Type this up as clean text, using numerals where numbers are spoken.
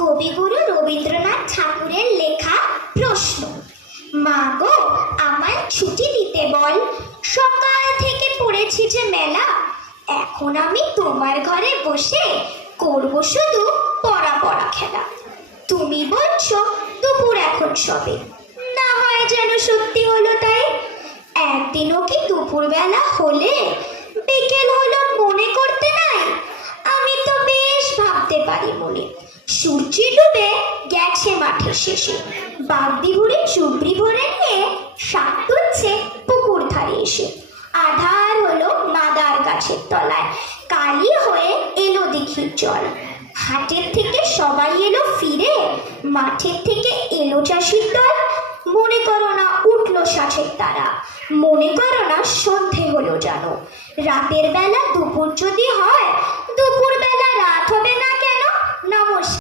কবিগুরু রবীন্দ্রনাথ ঠাকুরের লেখা প্রশ্ন। মা গো, আমায় ছুটি দিতে বল, সকাল থেকে পড়েছি যে মেলা। এখন আমি তোমার ঘরে বসে করব শুধু পড়া পড়া খেলা। তুমি বলছো দুপুর এখন সবে, না হয় যেন সত্যি হলো তাই। একদিনও কি দুপুরবেলা হলে বিকেল হলো মনে করতে নাই? আমি তো বেশ ভাবতে পারি মনে। সূর্য ডুবে গেছে মাঠের শেষে, বাগদি বুড়ি চুবড়ি ভরে নিয়ে শাক তুলছে পুকুর ধারে এসে। আধার হলো মাদার গাছের তলায়, কালি হয়ে এলো দিঘির জল। হাটের থেকে সবাই এলো ফিরে, মাঠের থেকে এলো চাষির দল। মনে করো না উঠলো ষাঁড়ের তারা, মনে করো না সন্ধে হলো জানো। রাতের বেলা দুপুর যদি হয়, দুপুর বেলা রাত হবে না কেন? নমস্কার।